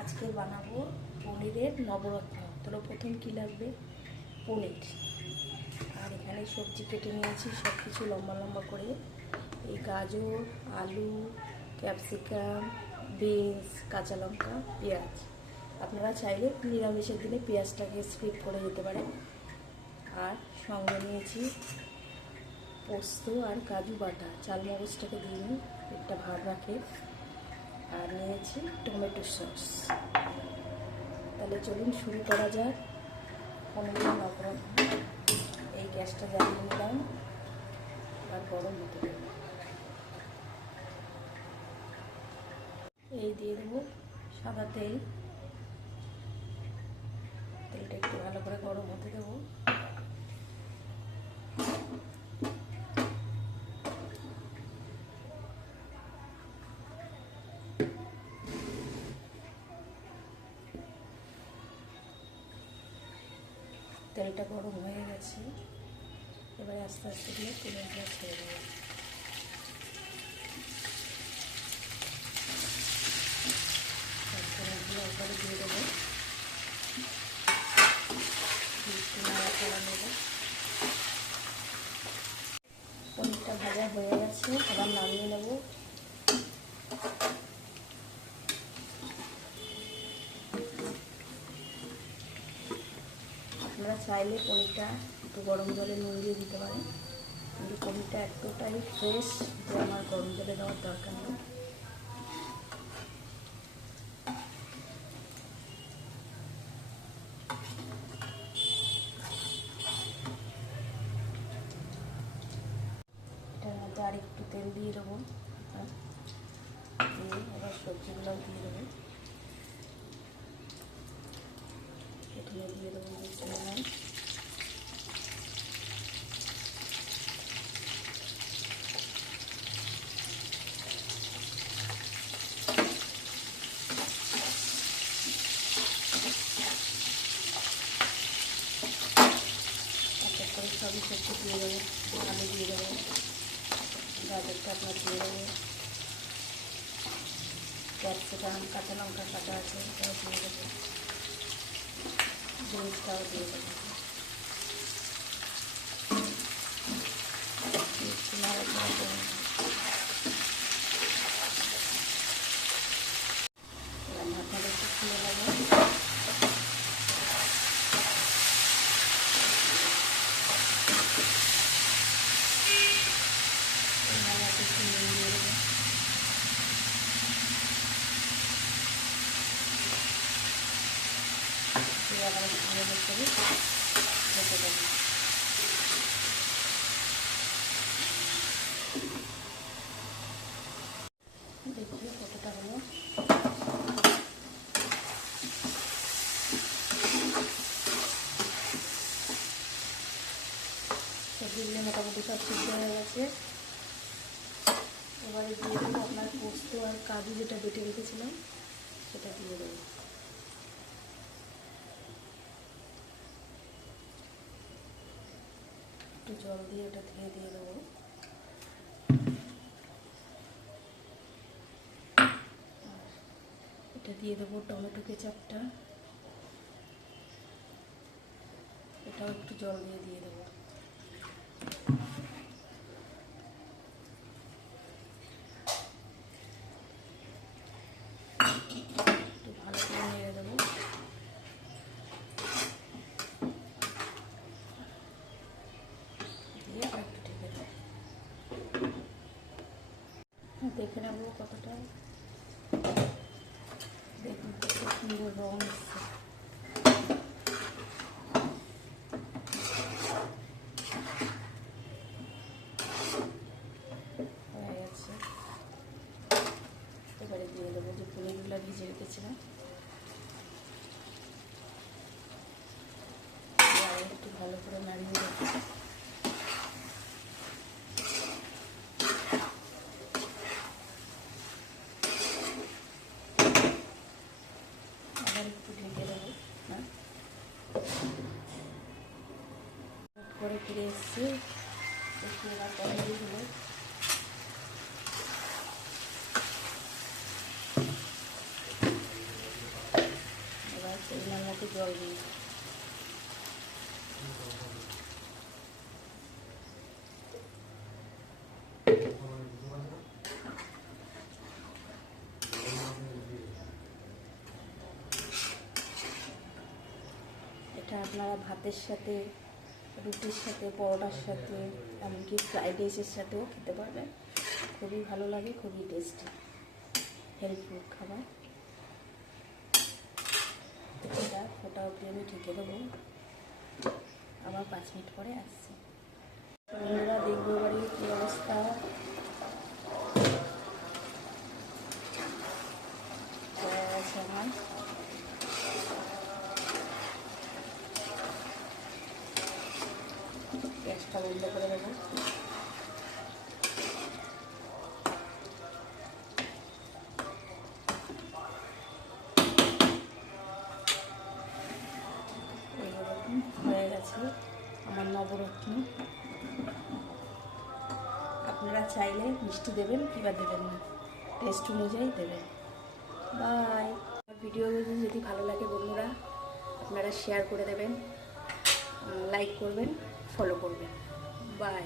আজকে বানাবো পনিরের নবরত্ন। তাহলে প্রথম কি লাগবে? পনির। আর এখানে সবজি কেটে নিয়েছি সব কিছু লম্বা লম্বা করে। এই গাজর, আলু, ক্যাপসিকাম, বিনস, কাঁচা লঙ্কা, পেঁয়াজ। আপনারা চাইলে নিরামিষের দিনে পেঁয়াজটাকে স্কিপ করে দিতে পারেন। আর সঙ্গে নিয়েছি পোস্ত আর কাজু বাটা, চাল মগজটাকে দিয়ে নিই, একটা ভাত রাখে। আর নিয়েছি টমেটো সস। তাহলে চলুন শুরু করা যাক পনিরের নবরত্ন। এই গ্যাসটা জ্বালিয়ে নিলাম আর গরম হতে দেবো। এই দিয়ে দেবো সাদা তেল। তেলটা একটু ভালো করে গরম হতে দেবো। তেলটা গরম হয়ে গেছে, এবারে আস্তে আস্তে দিয়ে পনিরটা ছেড়ে দেবো। পনিরগুলো একবারে দিয়ে দেবো, একটু নাড়াচাড়া নেবো। পনিরটা ভাজা হয়ে গেছে, আবার নামিয়ে নেব। আপনারা চাইলে পনিরটা একটু গরম জলে নুন দিয়ে দিতে পারেন, কিন্তু পনিরটা এতটাই ফ্রেশ যে আমার গরম জলে দেওয়ার দরকার নেই। এটার মধ্যে আর একটু তেল দিয়ে দেবো, দিয়ে এবার সবজিগুলো দিয়ে দেবো। এখানে দিয়ে দেবো লবণ, করে সবই সবজি দিয়ে দেবো। আলু দিয়ে দেবো, গাজরটা আপনার দিয়ে দেবো, ক্যাপসিকাম, কাঁচা লঙ্কা কাটা আছে ওটাও দিয়ে দেবো, বিনসটাও দিয়ে দেবো। একটু নাড়াচাড়া করে ঢাকনাটা একটু খুলে নেবো। আবার ঢেকে দেবো। দেখি কতটা হলো। সবজিগুলো মোটামুটি সব সিদ্ধ হয়ে গেছে। এবারে দিয়ে দেবো আপনার পোস্ত আর কাজু যেটা বেটে রেখেছিলাম সেটা দিয়ে দেবো। একটু জল দিয়ে এটা ধুয়ে দিয়ে দেবো। এটা দিয়ে দেবো টমেটো কেচাপটা, এটাও একটু জল দিয়ে দেবো। একটু ভালো করে নেড়ে দেবো। দিয়ে আর একটু ঢেকে দেবো। দেখে নেবো কতটা। দেখুন কত সুন্দর রং এসছে। হয়ে গেছে, এবারে দিয়ে দেবো যে পনিরগুলো ভিজে রেখেছিলাম। একটু ভালো করে নাড়িয়ে দেবো। আবার একটু ঢেকে দেবো। করে ফিরে এসছি, একটু এবার পনিরগুলো জল দিই। এটা আপনারা ভাতের সাথে, রুটির সাথে, পরোটার সাথে, এমনকি ফ্রাইড রাইসের সাথেও খেতে পারবেন। খুবই ভালো লাগে, খুবই টেস্টি, হেলথফুল খাবার। এটা ফোটা অবধি আমি ঢেকে দেবো, আবার 5 মিনিট পরে আসছি। বন্ধুরা দেখবো বাড়ির কী অবস্থা। আছে আমার গ্যাসটা বন্ধ করে দেবো। এইরকম হয়ে গেছে আমার নবরত্ন। আপনারা চাইলে মিষ্টি দেবেন কিংবা দেবেন না, টেস্ট অনুযায়ী দেবেন। বাই। ভিডিও যদি ভালো লাগে বন্ধুরা আপনারা শেয়ার করে দেবেন, লাইক করবেন, ফলো করবেন। বাই।